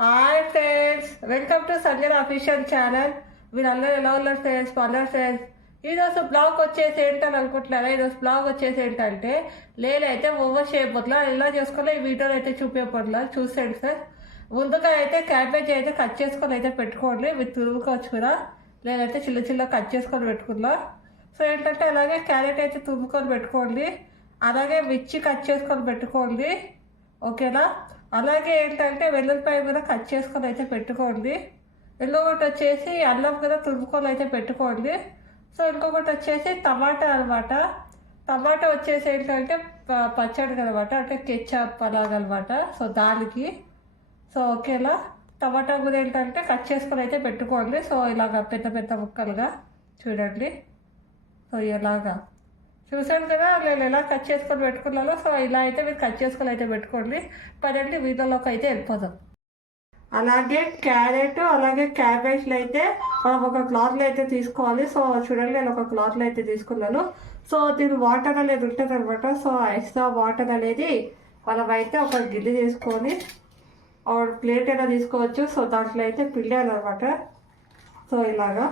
Hi friends, welcome to Sanjana official channel. మీరందరూ ఎలా ఉన్నారు ఫ్రెండ్స్? బాగున్నారు ఫ్రెండ్స్. ఈరోజు బ్లాగ్ వచ్చేసి ఏంటని అనుకుంటున్నారా? ఈరోజు బ్లాగ్ వచ్చేసి ఏంటంటే నేనైతే ఓవర్ షేప్ బదులు ఎలా చేసుకోవాలో ఈ వీడియోలో అయితే చూపించబోతున్నా. చూసేయండి సార్. ముందుగా అయితే క్యాబేజీ అయితే కట్ చేసుకొని అయితే పెట్టుకోండి. మీరు తురుముకోవచ్చు కూడా, నేనైతే చిన్న చిన్న కట్ చేసుకొని పెట్టుకున్నా. సో ఏంటంటే అలాగే క్యారెట్ అయితే తురుముకొని పెట్టుకోండి. అలాగే మిర్చి కట్ చేసుకొని పెట్టుకోండి. ఓకేనా? అలాగే ఏంటంటే వెల్లుల్లిపాయ కూడా కట్ చేసుకొని అయితే పెట్టుకోండి. ఇంకొకటి వచ్చేసి అల్లం కూడా తురుముకొని అయితే పెట్టుకోండి. సో ఇంకొకటి వచ్చేసి టమాటా అనమాట. టమాటా వచ్చేసి ఏంటంటే పచ్చడి అనమాట, అంటే కెచప్ అలాగనమాట. సో దానికి సో ఓకేలా టమాటా కూడా ఏంటంటే కట్ చేసుకొని అయితే పెట్టుకోండి. సో ఇలాగ పెద్ద పెద్ద ముక్కలుగా చూడండి. సో ఇలాగా చూసాను కదా నేను ఎలా కట్ చేసుకొని పెట్టుకున్నానో. సో ఇలా అయితే మీరు కట్ చేసుకొని అయితే పెట్టుకోండి. పదండి వీడియోలోకి అయితే వెళ్ళిపోదాం. అలాగే క్యారెట్ అలాగే క్యాబేజ్లు అయితే మనం ఒక క్లాత్లో అయితే తీసుకోవాలి. సో చూడండి, నేను ఒక క్లాత్లో అయితే తీసుకున్నాను. సో దీని వాటర్ అనేది ఉంటుంది అనమాట. సో ఎక్స్ట్రా వాటర్ అనేది మనం అయితే ఒక గిన్నె తీసుకొని ప్లేట్ అయినా తీసుకోవచ్చు. సో దాంట్లో అయితే పిండాలన్నమాట. సో ఇలాగా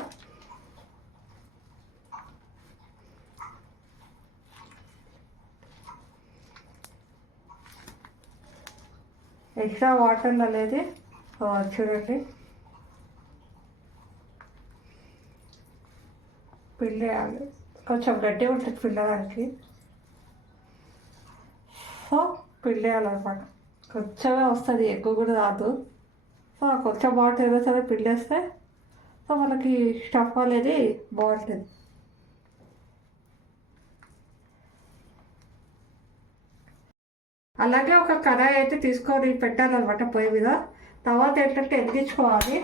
ఎక్స్ట్రా వాటర్ అనేది చూడండి పిండేయాలి. కొంచెం గట్టిగా ఉంటుంది పిండడానికి. సో పిండేయాలన్నమాట. కొంచెమే వస్తుంది, ఎక్కువ కూడా రాదు. సో కొంచెం వాటర్ ఏదో సరే పిండేస్తే సో మనకి స్టఫ్ అనేది బాగుంటుంది. అలాగే ఒక కడాయి అయితే తీసుకొని పెట్టాలన్నమాట పొయ్యి మీద. తర్వాత ఏంటంటే ఎదిగించుకోవాలి,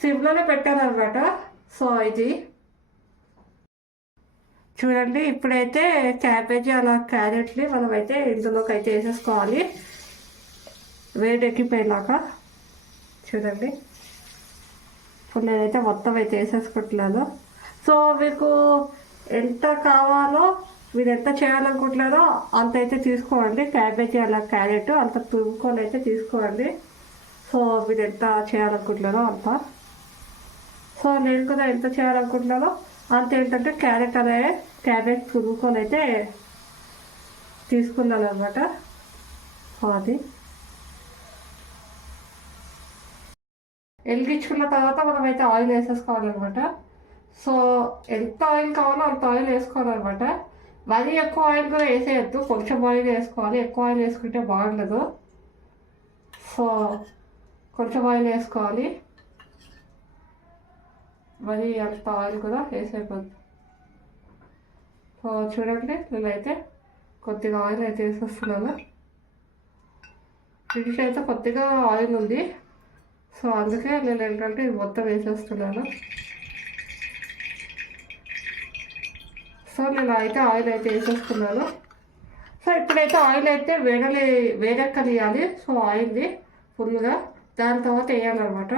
సిమ్లోనే పెట్టాలన్నమాట. సో ఇది చూడండి, ఇప్పుడైతే క్యాబేజీ అలా క్యారెట్ని మనం అయితే ఇందులోకి అయితే వేసేసుకోవాలి. వేడెక్కిపోయినాక చూడండి, ఇప్పుడు నేనైతే మొత్తం అయితే వేసేసుకుంటున్నాను. సో మీకు ఎంత కావాలో, మీరు ఎంత చేయాలనుకుంటున్నారో అంత అయితే తీసుకోండి. క్యాబేజీ అలా క్యారెట్ అంత తురుముకొని అయితే తీసుకోండి. సో మీరు ఎంత చేయాలనుకుంటున్నారో అంత. సో నేను కూడా ఎంత చేయాలనుకుంటున్నానో అంత ఏంటంటే క్యారెట్ అనే క్యాబేజ్ తురుముకొని అయితే తీసుకున్నాను అనమాట. సో అది వెలిగించుకున్న తర్వాత మనం అయితే ఆయిల్ వేసేసుకోవాలన్నమాట. సో ఎంత ఆయిల్ కావాలో అంత ఆయిల్ వేసుకోవాలన్నమాట. మరీ ఎక్కువ ఆయిల్ కూడా వేసేయద్దు, కొంచెం ఆయిల్ వేసుకోవాలి. ఎక్కువ ఆయిల్ వేసుకుంటే బాగుండదు. సో కొంచెం ఆయిల్ వేసుకోవాలి, మరి అంత ఆయిల్ కూడా వేసేయద్దు. సో చూడండి, నేనైతే కొద్దిగా ఆయిల్ అయితే వేసేస్తున్నాను. ఫిష్ అయితే కొద్దిగా ఆయిల్ ఉంది. సో అందుకే నేను ఏంటంటే ఇది మొత్తం వేసేస్తున్నాను. సో నేను అయితే ఆయిల్ అయితే వేసేసుకున్నాను. సో ఇప్పుడైతే ఆయిల్ అయితే వేడెక్కనియాలి. సో ఆయిల్ది ఫుల్గా, దాని తర్వాత వేయాలన్నమాట.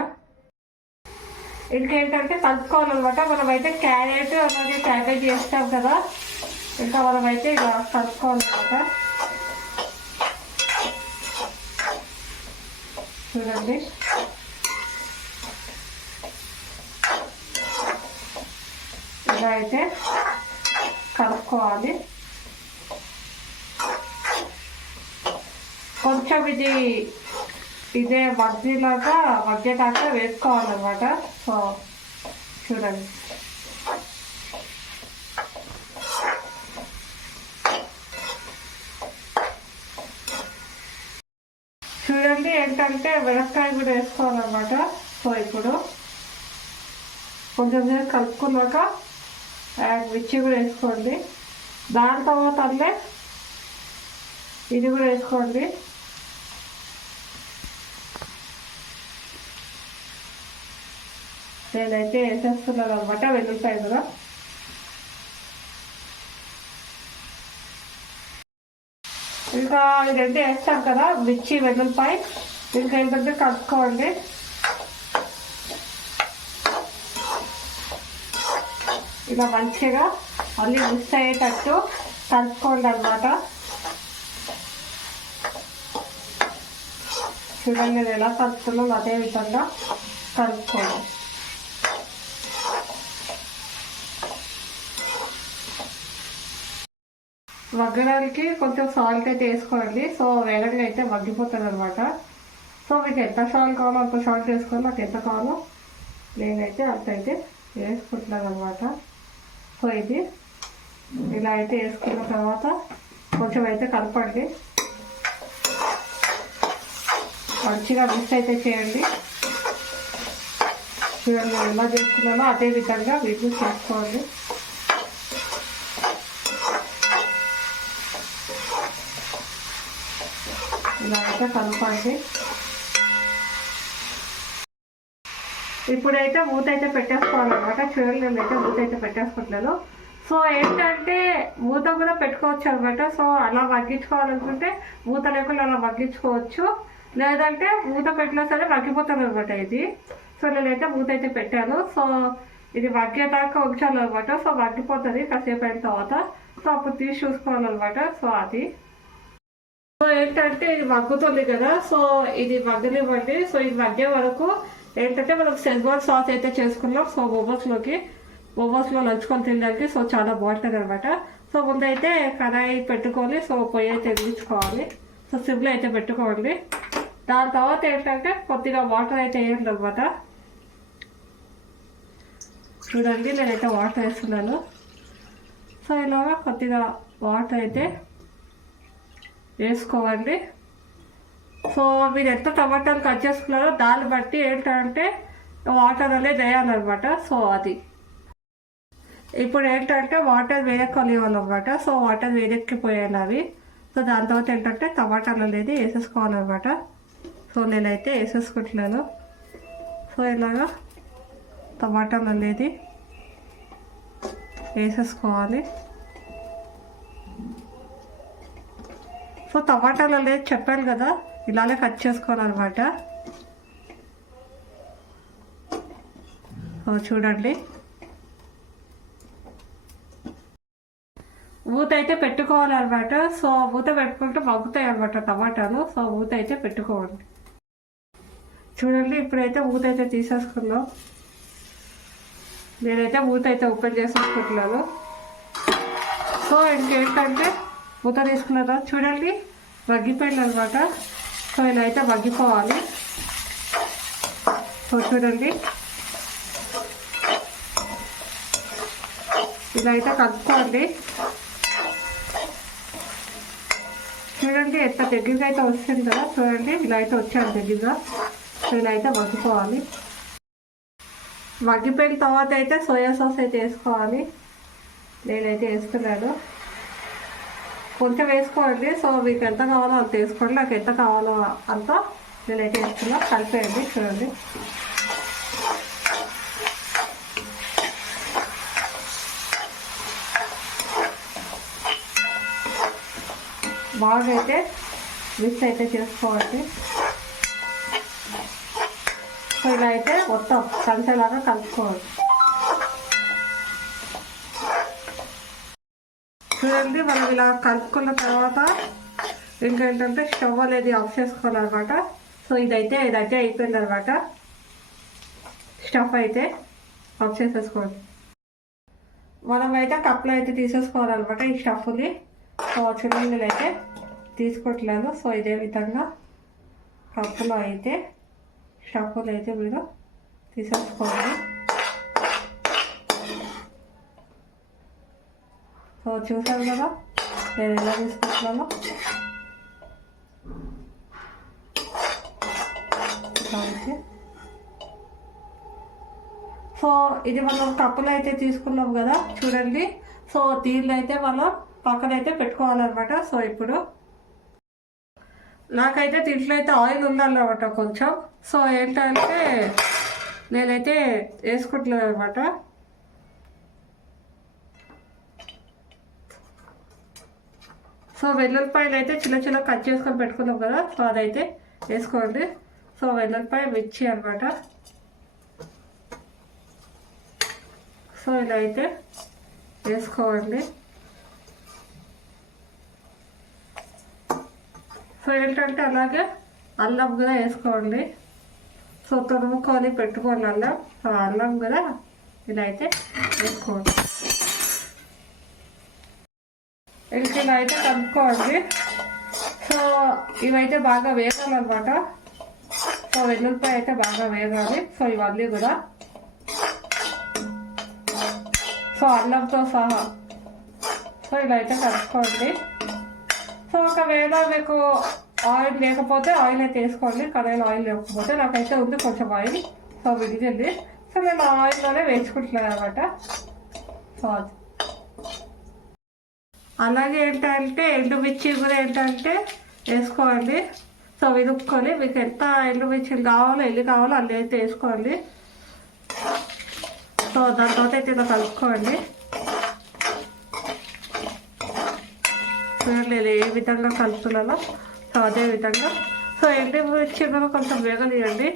ఇంకేంటంటే కలుపుకోవాలన్నమాట. మనమైతే క్యారెట్ అలాగే క్యాబేజీ వేస్తాం కదా, ఇంకా మనమైతే ఇలా కలుపుకోవాలన్నమాట. చూడండి, ఇలా అయితే కలుపుకోవాలి. కొంచెం ఇదే మధ్యదాకా వేసుకోవాలన్నమాట. సో చూడండి, చూడండి ఏంటంటే మిరపకాయ కూడా వేసుకోవాలన్నమాట. సో ఇప్పుడు కొంచెం సేపు కలుపుకున్నాక మిర్చి కూడా వేసుకోండి. దాని తర్వాత అల్లే ఇది కూడా వేసుకోండి. నేనైతే వేసేస్తున్నాను అనమాట వెల్లుల్లిపాయ కూడా. ఇంకా ఇదంటే వేస్తాం కదా, మిర్చి వెల్లుల్లిపాయ. ఇంకా ఏంటంటే కలుపుకోండి. ఇలా మంచిగా అన్నీ మిక్స్ అయ్యేటట్టు కలుపుకోండి అన్నమాట. చూడండి నేను ఎలా కలుపుతున్నాం అదే విధంగా కలుపుకోవాలి. వగ్గడానికి కొంచెం సాల్ట్ అయితే వేసుకోండి. సో వేగంగా అయితే మగ్గిపోతుంది అనమాట. సో మీకు ఎంత సాల్ట్ కావాలో అంత సాల్ట్ వేసుకోవాలి. నాకు ఎంత కావాలో నేనైతే అంత అయితే వేసుకుంటున్నాను అనమాట. సో ఇది ఇలా అయితే వేసుకున్న తర్వాత కొంచెం అయితే కలపండి. మంచిగా మిక్స్ అయితే చేయండి. చూడండి నేను ఎలా చేసుకున్నానో అదే విధంగా వీటిని చేసుకోండి. ఇలా అయితే కలపండి. ఇప్పుడైతే మూత అయితే పెట్టేసుకోవాలన్నమాట. చూడండి నేనైతే మూత అయితే పెట్టేసుకుంటున్నాను. సో ఏంటంటే మూత కూడా పెట్టుకోవచ్చు అనమాట. సో అలా మగ్గించుకోవాలనుకుంటే మూత లేకుండా అలా మగ్గించుకోవచ్చు, లేదంటే మూత పెట్టినా సరే మగ్గిపోతుంది అనమాట ఇది. సో నేనైతే మూత అయితే పెట్టాను. సో ఇది మగ్గేదాకా ఉంచాలన్నమాట. సో మగ్గిపోతుంది కాసేపు అయిన తర్వాత. సో అప్పుడు తీసి చూసుకోవాలన్నమాట. సో అది సో ఏంటంటే ఇది మగ్గుతుంది కదా. సో ఇది మగ్గనివ్వండి. సో ఇది మగ్గే వరకు ఏంటంటే మనం షెజ్వాన్ సాస్ అయితే చేసుకున్నాం. సో మోమోస్లో నంచుకొని తినడానికి సో చాలా బాగుంటుంది అనమాట. సో ముందైతే కడాయి పెట్టుకొని సో పొయ్యి అయితే వెలిగించుకోవాలి. సో సిమ్లో అయితే పెట్టుకోండి. దాని తర్వాత ఏంటంటే కొద్దిగా వాటర్ అయితే వేయండి అనమాట. చూడండి నేనైతే వాటర్ వేస్తున్నాను. సో ఇలాగా కొద్దిగా వాటర్ అయితే వేసుకోవాలి. సో మీరు ఎంత టమాటాలు కట్ చేసుకున్నారో దాన్ని బట్టి ఏంటంటే వాటర్ అనేది వేయాలన్నమాట. సో అది ఇప్పుడు ఏంటంటే వాటర్ వేయక్కలేవాలన్నమాట. సో వాటర్ వేడెక్కిపోయాను అవి. సో దాని తర్వాత ఏంటంటే టమాటాలు అనేది వేసేసుకోవాలన్నమాట. సో నేనైతే వేసేసుకుంటున్నాను. సో ఇలాగా టమాటాలు అనేది వేసేసుకోవాలి. సో టమాటాలు అనేది చెప్పాను కదా ఇలానే కట్ చేసుకోవాలన్నమాట. సో చూడండి మూత అయితే పెట్టుకోవాలన్నమాట. సో మూత పెట్టుకుంటే మగ్గుతాయి అనమాట టమాటాలు. సో మూత అయితే పెట్టుకోండి. చూడండి ఇప్పుడైతే మూత అయితే తీసేసుకున్నాం. నేనైతే మూత అయితే ఓపెన్ చేసేసుకుంటున్నాను. సో ఇంకేంటంటే మూత తీసుకున్నారా చూడండి మగ్గిపోయింది అనమాట. సో ఇలా అయితే మగ్గిపోవాలి. సో చూడండి ఇలా అయితే కలుపుకోండి. చూడండి ఎంత దగ్గరగా అయితే వస్తుంది కదా. చూడండి ఇలా అయితే వచ్చాను దగ్గరగా. సో ఇలా అయితే మగ్గిపోవాలి. మగ్గిపోయిన తర్వాత అయితే సోయా సాస్ అయితే వేసుకోవాలి. నేనైతే వేస్తున్నాను. కొంచెం వేసుకోండి. సో మీకు ఎంత కావాలో అంత వేసుకోండి. నాకు ఎంత కావాలో అంత నేనైతే వేసుకున్నా. కలిపేయండి. చూడండి బాగా అయితే మిక్స్ అయితే చేసుకోవాలి. సో ఇలా అయితే మొత్తం కలిసేలాగా కలుపుకోవాలి. చూడండి మనం ఇలా కలుపుకున్న తర్వాత ఇంకేంటంటే స్టవ్ అనేది ఆఫ్ చేసుకోవాలన్నమాట. సో ఇదైతే అయిపోయింది అనమాట. స్టవ్ అయితే ఆఫ్ చేసేసుకోండి. మనం అయితే కప్లో అయితే తీసేసుకోవాలన్నమాట ఈ స్టఫ్ని. సో చూడండి అయితే తీసుకోవట్లేదు. సో ఇదే విధంగా కప్పులో అయితే స్టఫ్లో అయితే మీరు తీసేసుకోండి. సో చూసారు కదా నేను ఎలా తీసుకుంటున్నాను. సో ఇది మనం కప్పులో అయితే తీసుకున్నాం కదా చూడండి. సో దీనిలో అయితే మనం పక్కన అయితే పెట్టుకోవాలన్నమాట. సో ఇప్పుడు నాకైతే దీంట్లో అయితే ఆయిల్ ఉందన్నమాట కొంచెం. సో ఏంటంటే నేనైతే వేసుకుంటున్నాను అనమాట. సో వెల్లుల్లిపాయలు అయితే చిన్న చిన్న కట్ చేసుకొని పెట్టుకున్నాం కదా. సో అదైతే వేసుకోండి. సో వెల్లుల్లిపాయ మిర్చి అనమాట. సో ఇలా అయితే వేసుకోండి. సో ఏంటంటే అలాగే అల్లం కూడా వేసుకోండి. సో తురుముకొని పెట్టుకోండి అల్లం. సో అల్లం కూడా ఇలా అయితే వేసుకోండి. ఇలా అయితే కలుపుకోండి. సో ఇవైతే బాగా వేగాలన్నమాట. సో వెల్లుల్లిపాయ అయితే బాగా వేగాలి. సో ఇవన్నీ కూడా సో అల్లంతో సహా సో ఇలా అయితే కలుపుకోండి. సో ఒకవేళ మీకు ఆయిల్ లేకపోతే ఆయిల్ అయితే వేసుకోండి. కడాయిలో ఆయిల్ లేకపోతే నాకైతే ఉంది కొంచెం ఆయిల్. సో విడిగింది. సో నేను ఆయిల్లోనే వేసుకుంటున్నాను అనమాట. సో అలాగే ఏంటంటే ఎండుమిర్చి కూడా ఏంటంటే వేసుకోండి. సో విరుక్కొని మీకు ఎంత ఎండుమిర్చిలు కావాలో ఎల్లి కావాలో అల్లి అయితే వేసుకోండి. సో దాని తర్వాత అయితే ఇలా కలుపుకోండి. చూడండి ఏ విధంగా కలుపుతున్నానో సో అదే విధంగా. సో ఎండుమిర్చి కూడా కొంచెం వేగనియండి.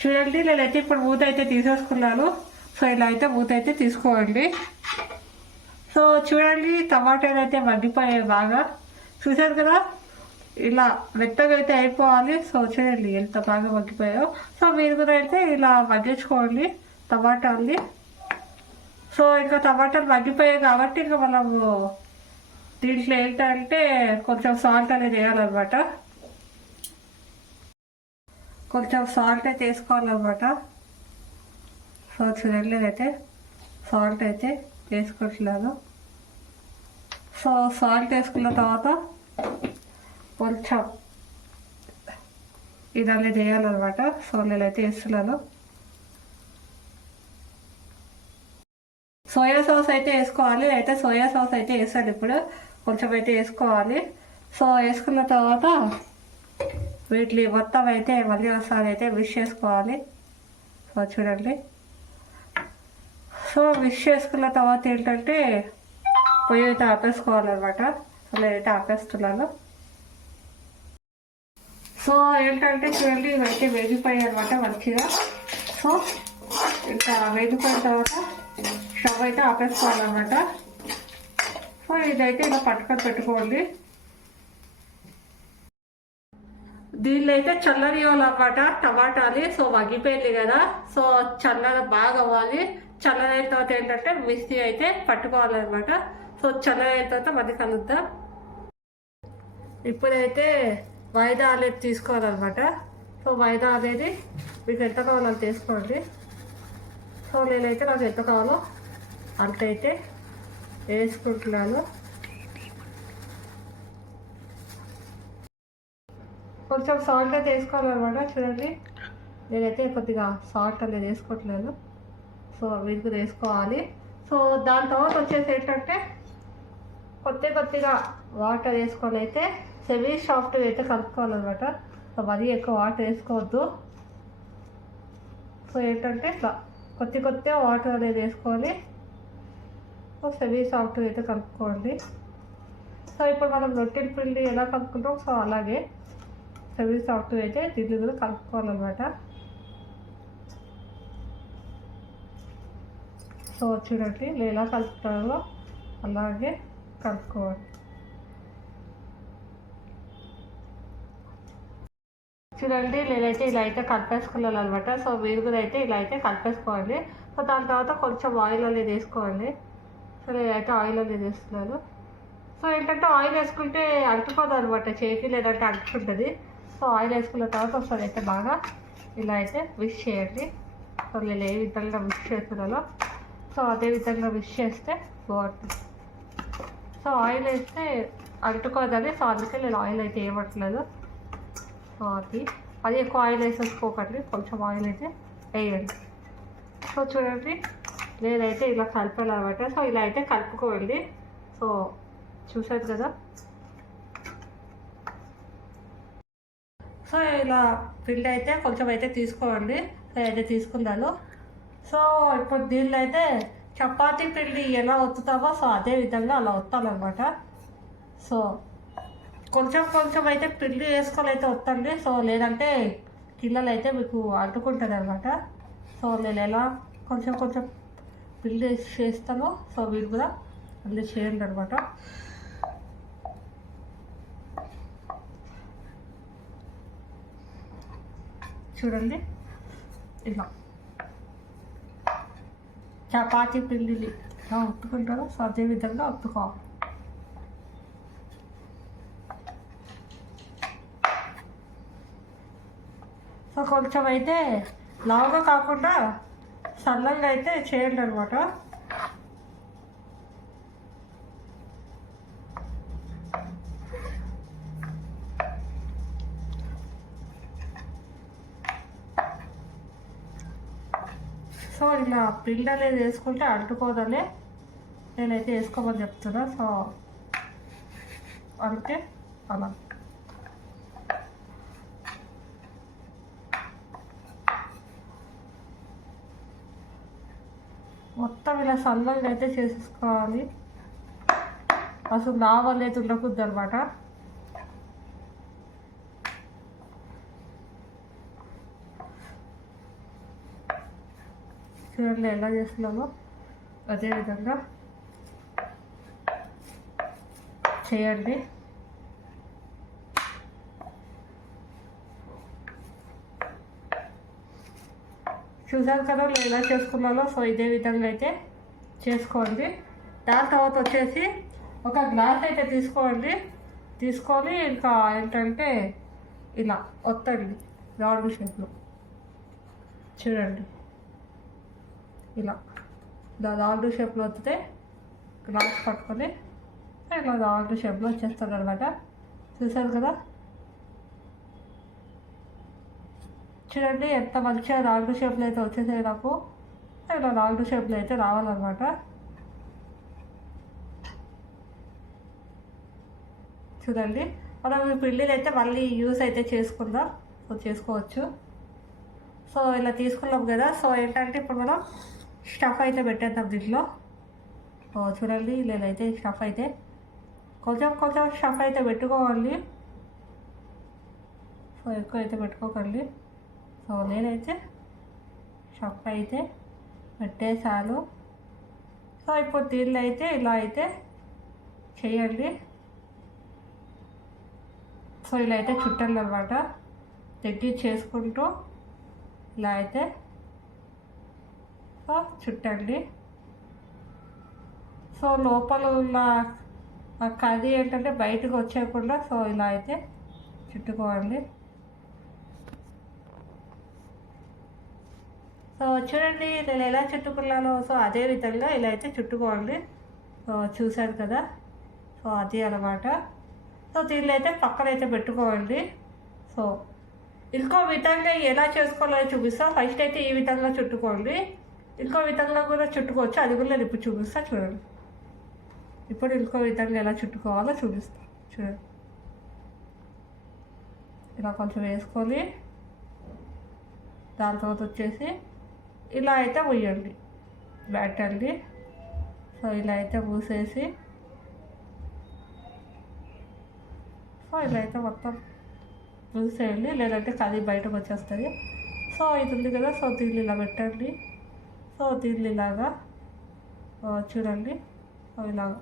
చూడండి నేనైతే ఇప్పుడు మూత అయితే తీసేసుకున్నాను. సో ఇలా అయితే మూత అయితే తీసుకోండి. సో చూడండి టమాటాలు అయితే మగ్గిపోయాయి బాగా. చూసారు కదా ఇలా మెత్తగా అయితే అయిపోవాలి. సో చూడండి ఎంత బాగా మగ్గిపోయాయో. సో మీరు కూడా అయితే ఇలా మగ్గించుకోండి టమాటాలని. సో ఇంకా టమాటాలు మగ్గిపోయాయి కాబట్టి ఇంకా మనము దీంట్లో ఏంటంటే కొంచెం సాల్ట్ అనేది వేయాలన్నమాట. కొంచెం సాల్ట్ అయితే వేసుకోవాలన్నమాట. సో చూడండి అయితే సాల్ట్ అయితే వేసుకుంటున్నాను. సో సాల్ట్ వేసుకున్న తర్వాత కొంచెం ఇదన్నీ చేయాలన్నమాట. సో నేనైతే వేస్తున్నాను. సోయా సాస్ అయితే వేసుకోవాలి. అయితే సోయా సాస్ అయితే వేసాను ఇప్పుడు. కొంచెం అయితే వేసుకోవాలి. సో వేసుకున్న తర్వాత వీటిని మొత్తం అయితే మళ్ళీ ఒకసారి అయితే మిక్స్ చేసుకోవాలి. సో చూడండి. సో మిక్స్ చేసుకున్న తర్వాత ఏంటంటే పొయ్యి అయితే ఆపేసుకోవాలన్నమాట. సో నేనైతే ఆపేస్తున్నాను. సో ఏంటంటే చూడండి ఇవైతే వేగిపోయాయి అనమాట మంచిగా. సో ఇంకా వేగిపోయిన తర్వాత స్టవ్ అయితే ఆపేసుకోవాలన్నమాట. సో ఇదైతే ఇలా పట్టుకొని పెట్టుకోండి. దీనిలో అయితే చల్లనివ్వాలన్నమాట టమాటాలు. సో మగ్గిపోయింది కదా. సో చల్లగా బాగా అవ్వాలి. చల్లనైన తర్వాత ఏంటంటే మిక్సీ అయితే పట్టుకోవాలన్నమాట. సో చల్లనైన తర్వాత మళ్ళీ కలుద్దాం. ఇప్పుడైతే మైదా అనేది తీసుకోవాలన్నమాట. సో మైదా అనేది మీకు ఎంత కావాలో అంత తీసుకోండి. సో నేనైతే నాకు ఎంత కావాలో అంతైతే వేసుకుంటున్నాను. కొంచెం సాల్ట్ అయితే వేసుకోవాలన్నమాట. చూడండి నేనైతే కొద్దిగా సాల్ట్ అనేది వేసుకోవట్లేదు. సో మీరు కూడా వేసుకోవాలి. సో దాని తర్వాత వచ్చేసి ఏంటంటే కొద్దిగా వాటర్ వేసుకొని అయితే సెమీ సాఫ్ట్గా అయితే కలుపుకోవాలన్నమాట. సో మరీ ఎక్కువ వాటర్ వేసుకోవద్దు. సో ఏంటంటే ఇట్లా కొద్దిగా వాటర్ అనేది వేసుకోవాలి. సో సెమీ సాఫ్ట్గా అయితే కలుపుకోండి. సో ఇప్పుడు మనం రొట్టెల పిండి ఎలా కలుపుకుంటాం సో అలాగే సెమీ సాఫ్ట్గా అయితే దీన్ని కూడా కలుపుకోవాలన్నమాట. సో చూడండి నేను ఎలా కలుపుతానో అలాగే కలుపుకోవాలి. చూడండి నేనైతే ఇలా అయితే కలిపేసుకున్నాను అనమాట. సో మీరు కూడా అయితే ఇలా అయితే కలిపేసుకోవాలి. సో దాని తర్వాత కొంచెం ఆయిల్ అనేది వేసుకోవాలి. సో నేనైతే ఆయిల్ అనేది వేస్తున్నాను. సో ఏంటంటే ఆయిల్ వేసుకుంటే అంటుకోదు అనమాట చేతి, లేదంటే అంటుకుంటుంది. సో ఆయిల్ వేసుకున్న తర్వాత ఒకసారి అయితే బాగా ఇలా అయితే మిక్స్ చేయండి. సో నేను ఏ విధంగా మిక్స్ చేస్తున్నానో సో అదే విధంగా మిక్స్ చేస్తే బాగుంటుంది. సో ఆయిల్ వేస్తే అంటుకోదని సో అందుకే నేను ఆయిల్ అయితే వేయట్లేదు. సో అది ఎక్కువ ఆయిల్ వేసేసుకోకండి, కొంచెం ఆయిల్ అయితే వేయండి. సో చూడండి నేనైతే ఇలా కలిపాను అనమాట. సో ఇలా అయితే కలుపుకోండి. సో చూసారు కదా. సో ఇలా పిండి అయితే కొంచెం అయితే తీసుకోండి. సో అయితే తీసుకున్నాను. సో ఇప్పుడు దీనిలో అయితే చపాతీ పిండి ఎలా ఒత్తుతామో సో అదే విధంగా అలా ఒత్తాలన్నమాట. సో కొంచెం అయితే పిండి వేసుకొని అయితే వత్తండి. సో లేదంటే కిళ్ళలు అయితే మీకు అంటుకుంటుంది అనమాట. సో నేను ఎలా కొంచెం పిండి చేస్తానో సో మీరు కూడా అన్నీ చేయండి అనమాట. చూడండి ఇలా చపాతీ పిండిని ఇలా ఒత్తుకుంటారో సో అదే విధంగా ఒత్తుకోవాలి. సో కొంచెం అయితే లావుగా కాకుండా సన్నంగా అయితే చేయండి అనమాట. సో ఇలా పిండి అనేది వేసుకుంటే అంటుకోదనే నేనైతే వేసుకోమని చెప్తున్నా. సో అంటే అలా మొత్తం ఇలా సన్నంగా అయితే చేసేసుకోవాలి. అసలు లావు అనేది ఉండకూడదు అనమాట. చూడండి ఎలా చేస్తున్నామో అదేవిధంగా చేయండి. చూసారు కదా నేను ఎలా చేసుకున్నానో. సో ఇదే విధంగా అయితే చేసుకోండి. దాని తర్వాత వచ్చేసి ఒక గ్లాస్ అయితే తీసుకోండి. తీసుకొని ఇంకా ఏంటంటే ఇలా ఒత్తండి రౌండ్ షేప్లో. చూడండి ఇలా రౌండ్ షేప్లో వస్తే గ్లాస్ పట్టుకొని ఇలా రౌండ్ షేప్లో వచ్చేస్తాడు అనమాట. చూసారు కదా. చూడండి ఎంత మంచిగా రౌండ్ షేప్లో అయితే వచ్చేసాయి నాకు. ఇలా రౌండ్ షేప్లో అయితే రావాలన్నమాట. చూడండి మనం ఈ పిండిని అయితే మళ్ళీ యూస్ అయితే చేసుకుందాం. సో చేసుకోవచ్చు. సో ఇలా తీసుకున్నాం కదా. సో ఏంటంటే ఇప్పుడు మనం స్టఫ్ అయితే పెట్టేద్దాం దీంట్లో. చూడండి లేదైతే స్టఫ్ అయితే కొంచెం కొంచెం స్టఫ్ అయితే పెట్టుకోవాలి. సో ఎక్కువ అయితే పెట్టుకోకండి. సో నేనైతే స్టఫ్ అయితే పెట్టేసాను. సో ఇప్పుడు దీనిలో అయితే ఇలా అయితే చేయండి. సో ఇలా అయితే చుట్టాలి అనమాట. దగ్గర చేసుకుంటూ ఇలా అయితే సో చుట్టండి. సో లోపల ఉన్న కర్రీ ఏంటంటే బయటకు వచ్చేయకుండా సో ఇలా అయితే చుట్టుకోవాలి. సో చూడండి నేను ఎలా చుట్టుకున్నానో. సో అదే విధంగా ఇలా అయితే చుట్టుకోండి. సో చూసారు కదా. సో అది అన్నమాట. సో దీనిలో అయితే పక్కన అయితే పెట్టుకోండి. సో ఇంకో విధంగా ఎలా చేసుకోవాలో చూపిస్తా. ఫస్ట్ అయితే ఈ విధంగా చుట్టుకోండి. ఇంకో విధంగా కూడా చుట్టుకోవచ్చు. అది కూడా నేను ఇప్పుడు చూపిస్తా. చూడండి ఇప్పుడు ఇంకో విధంగా ఎలా చుట్టుకోవాలో చూపిస్తా. చూడండి ఇలా కొంచెం వేసుకొని దాని తర్వాత వచ్చేసి ఇలా అయితే పోయండి బ్యాటర్ని. సో ఇలా అయితే పూసేసి సో ఇలా అయితే మొత్తం పూసేయండి. లేదంటే కది బయటకు వచ్చేస్తుంది. సో ఇది ఉంది కదా. సో దీన్ని ఇలా పెట్టండి. సో దీన్ని ఇలాగా చూడండి ఇలాగా.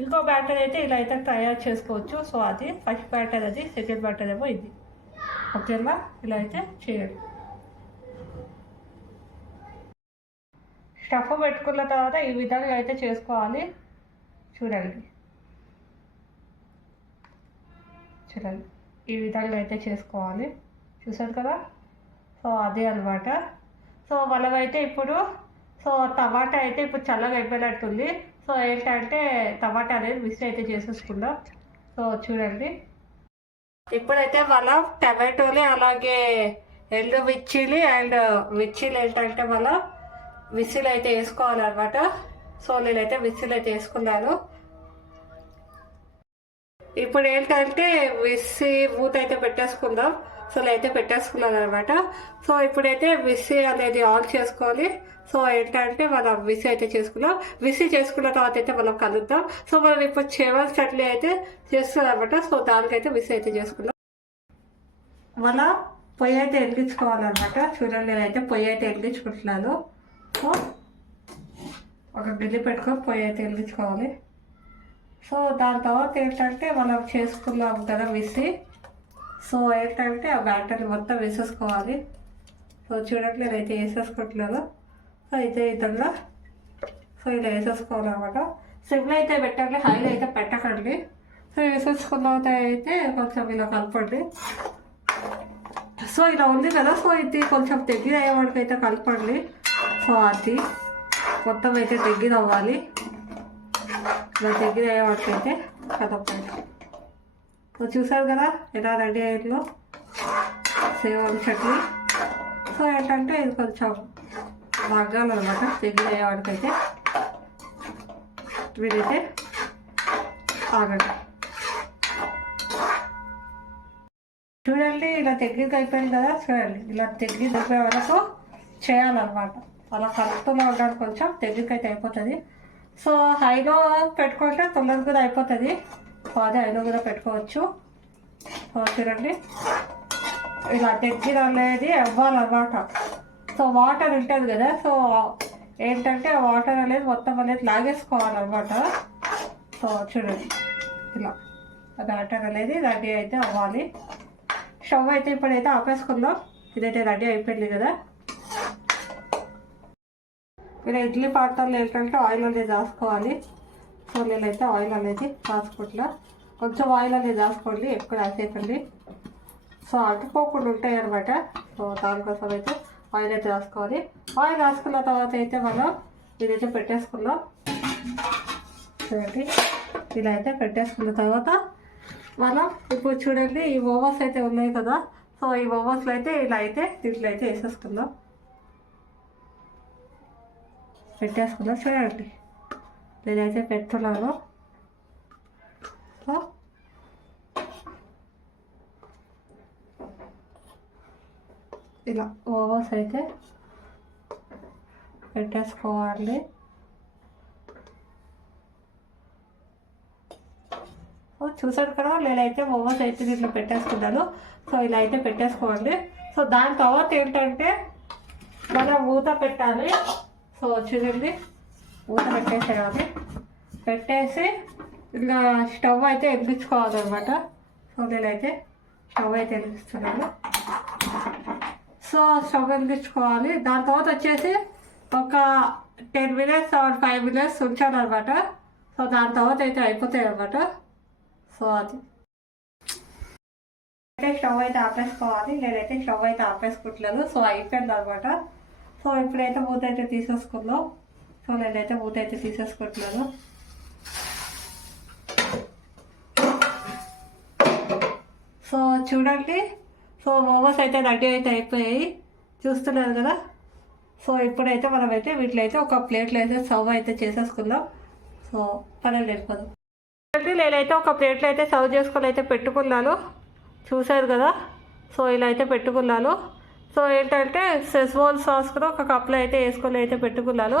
ఇంకో బ్యాటర్ అయితే ఇలా అయితే తయారు చేసుకోవచ్చు. సో అది ఫస్ట్ బ్యాటర్, అది సెకండ్ బ్యాటర్ ఏమో ఇది. ఓకేనా. ఇలా అయితే చేయండి. స్టఫ్ పెట్టుకున్న తర్వాత ఈ విధంగా అయితే చేసుకోవాలి. చూడండి చూడండి ఈ విధంగా అయితే చేసుకోవాలి. చూసారు కదా. సో అదే అనమాట. సో మనమైతే ఇప్పుడు సో టమాటా అయితే ఇప్పుడు చల్లగా అయిపోయినట్టుంది. సో ఏంటంటే టమాటా అనేది మిక్స్ అయితే చేసేసుకుందాం. సో చూడండి ఇప్పుడైతే మనం టమాటోని అలాగే ఎండు మిర్చిని అండ్ మిర్చిలు ఏంటంటే మనం విసిల్ అయితే వేసుకోవాలన్నమాట. సో నేనైతే విసిల్ అయితే వేసుకున్నాను. ఇప్పుడు ఏంటంటే విసి మూత అయితే పెట్టేసుకుందాం. సో నేనైతే పెట్టేసుకున్నాను అనమాట. సో ఇప్పుడైతే విసి అనేది ఆన్ చేసుకొని సో ఏంటంటే మనం విసి అయితే చేసుకున్నాం. విసి చేసుకున్న తర్వాత అయితే మనం కలుద్దాం. సో మనం ఇప్పుడు చేవల్ చట్నీ అయితే చేస్తున్నాం అనమాట. సో దానికైతే విసి అయితే చేసుకున్నాం. మనం పొయ్యి అయితే వెలిగించుకోవాలన్నమాట. చూడండి నేనైతే పొయ్యి అయితే వెలిగించుకుంటున్నాను. సో ఒక గిన్నె పెట్టుకొని పొయ్యి అయితే వెలిగించుకోవాలి. సో దాని తర్వాత ఏంటంటే మనం చేసుకున్నాం కదా విసి. సో ఏంటంటే ఆ బ్యాటర్ని మొత్తం వేసేసుకోవాలి. సో చూడండి నేనైతే వేసేసుకోవట్లేదు. సో అయితే ఇదంతా సో ఇలా వేసేసుకోవాలన్నమాట. సిమ్లో అయితే పెట్టండి, హైలో అయితే పెట్టకండి. సో వేసేసుకున్న తర్వాత అయితే కొంచెం ఇలా కలపండి. సో ఇలా ఉంది కదా, సో ఇది కొంచెం దగ్గర అయ్యే వరకు అయితే కలపండి. సో అది మొత్తం అయితే దగ్గర అవ్వాలి. ఇలా దగ్గర అయ్యే వరకు అయితే కలపండి. సో చూసారు కదా ఎలా రెడీ అయ్యిందో సేవ్ చట్నీ. సో ఏంటంటే ఇది కొంచెం మగ్గాలన్నమాట. దగ్గర అయ్యే వరకు అయితే వీరైతే ఆగండి. చూడండి ఇలా దగ్గరికి అయిపోయింది కదా, చూడండి ఇలా దగ్గరికి అయిపోయే వరకు చేయాలన్నమాట. అలా కలుపుతూనే ఉండాలి, కొంచెం దగ్గరికి అయితే అయిపోతుంది. సో హైలో పెట్టుకుంటే తొందరగా కూడా అయిపోతుంది. సో అదే హైలో కూడా పెట్టుకోవచ్చు. సో చూడండి ఇలా దగ్గర అనేది అవ్వాలన్నమాట. సో వాటర్ ఉంటుంది కదా, సో ఏంటంటే ఆ వాటర్ అనేది మొత్తం అనేది లాగేసుకోవాలన్నమాట. సో చూడండి ఇలా వాటర్ అనేది రెడీ అయితే అవ్వాలి. స్టవ్ అయితే ఇప్పుడైతే ఆపేసుకుందాం. ఇదైతే రెడీ అయిపోయింది కదా. ఇలా ఇడ్లీ పాత్రలు ఏంటంటే ఆయిల్ అనేది రాసుకోవాలి. సో నేనైతే ఆయిల్ అనేది రాసుకుంటున్నా. కొంచెం ఆయిల్ అనేది రాసుకోండి, ఎక్కువ రాసేయండి. సో అటుకోకుండా ఉంటాయి అనమాట. సో దానికోసం అయితే ఆయిల్ అయితే రాసుకోవాలి. ఆయిల్ రాసుకున్న తర్వాత అయితే మనం ఇదైతే పెట్టేసుకుందాం. చూడండి ఇలా అయితే పెట్టేసుకున్న తర్వాత మనం ఇప్పుడు చూడండి ఈ ఓవర్స్ అయితే ఉన్నాయి కదా. సో ఈ ఓవర్స్లో అయితే ఇలా అయితే దీంట్లో అయితే వేసేసుకుందాం, పెట్టేసుకుందాం. చూడండి నేనైతే పెడుతున్నాను. సో ఇలా ఓవర్స్ అయితే పెట్టేసుకోవాలి. చూసారు కదా నేనైతే ఓవర్స్ అయితే దీంట్లో పెట్టేసుకున్నాను. సో ఇలా అయితే పెట్టేసుకోండి. సో దాని తర్వాత ఏంటంటే మనం మూత పెట్టాలి. సో చూడండి మూత పెట్టేసేయాలి. పెట్టేసి ఇలా స్టవ్ అయితే వెలిగించుకోవాలన్నమాట. సో నేనైతే స్టవ్ అయితే వెలిగిస్తున్నాను. So stove వెలిగించుకోవాలి. దాని తర్వాత వచ్చేసి ఒక 10 minutes or 5 minutes ఉంచాలన్నమాట. సో దాని తర్వాత అయితే అయిపోతాయి అన్నమాట. సో అది అయితే స్టవ్ అయితే ఆపేసుకోవాలి. నేనైతే స్టవ్ అయితే ఆపేసుకుంటలేదు. సో అయిపోయింది అనమాట. సో ఇప్పుడైతే మూత అయితే తీసేసుకుందాం. సో నేనైతే మూత అయితే తీసేసుకుంటున్నాను. సో చూడండి సో మోమోస్ అయితే రెడీ అయితే అయిపోయాయి, చూస్తున్నారు కదా. సో ఇప్పుడైతే మనమైతే వీటిలో అయితే ఒక ప్లేట్లో అయితే సర్వ్ అయితే చేసేసుకుందాం. సో పర్లేదు వెళ్ళిపోదాం. నేనైతే ఒక ప్లేట్లో అయితే సర్వ్ చేసుకొని అయితే పెట్టుకున్నాను, చూసారు కదా. సో ఇలా అయితే పెట్టుకున్నాను. సో ఏంటంటే సెజ్వాన్ సాస్ కూడా ఒక కప్లో అయితే వేసుకొని అయితే పెట్టుకున్నాను.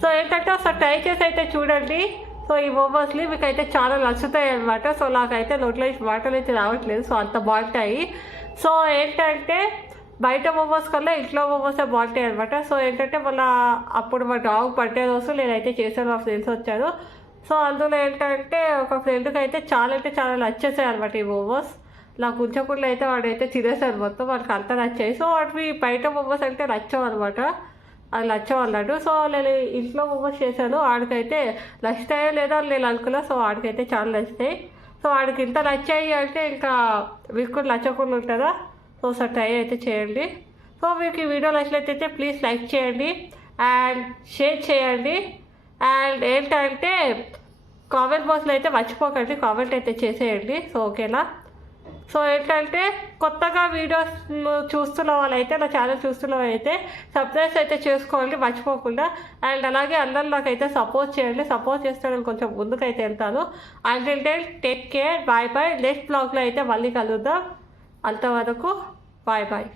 సో ఏంటంటే ఒకసారి ట్రై చేసి అయితే చూడండి. సో ఈ మోమోస్ని మీకు అయితే చాలా నచ్చుతాయి అనమాట. సో నాకైతే నోట్లో మాటలు అయితే రావట్లేదు, సో అంత బాగుంటాయి. సో ఏంటంటే బయట మోమోస్ కన్నా ఇంట్లో మోమోసే బాగుంటాయి అనమాట. సో ఏంటంటే మళ్ళీ అప్పుడు మా డాగ్ బర్త్డే రోజు నేనైతే చేశాను, మా ఫ్రెండ్స్ వచ్చారు. సో అందులో ఏంటంటే ఒక ఫ్రెండ్కి అయితే చాలా నచ్చేసాయి అనమాట ఈ మోమోస్. నాకు ఉంచకుండా అయితే వాడైతే తినేసాడు మొత్తం, వాడికి అంతా నచ్చాయి. సో వాటివి బయట మోమోస్ అంటే నచ్చావు అనమాట, అది నచ్చావు అన్నాడు. సో నేను ఇంట్లో మోమోస్ చేశాను, వాడికైతే నచ్చుతాయో లేదో నేను అనుకున్నా. సో వాడికైతే చాలా నచ్చుతాయి. సో వాడికి ఇంత నచ్చాయి అంటే ఇంకా మీకు కూడా నచ్చకుండా ఉంటుందా. సో సార్ ట్రై అయితే చేయండి. సో మీకు ఈ వీడియో నచ్చినట్లయితే ప్లీజ్ లైక్ చేయండి అండ్ షేర్ చేయండి. అండ్ ఏంటంటే కామెంట్ బాక్స్లో అయితే మర్చిపోకండి, కామెంట్ అయితే చేసేయండి. సో ఓకేనా. సో ఏంటంటే కొత్తగా వీడియోస్ చూస్తున్న వాళ్ళైతే, నా ఛానల్ చూస్తున్న వాళ్ళైతే సబ్స్క్రైబ్ అయితే చేసుకోండి మర్చిపోకుండా. అండ్ అలాగే అందరూ నాకైతే సపోర్ట్ చేయండి, సపోర్ట్ చేస్తే నేను కొంచెం ముందుకైతే వెళ్తాను. Until then take care, bye bye. Next బ్లాగ్లో అయితే మళ్ళీ కలుద్దాం. అంతవరకు బాయ్ బాయ్.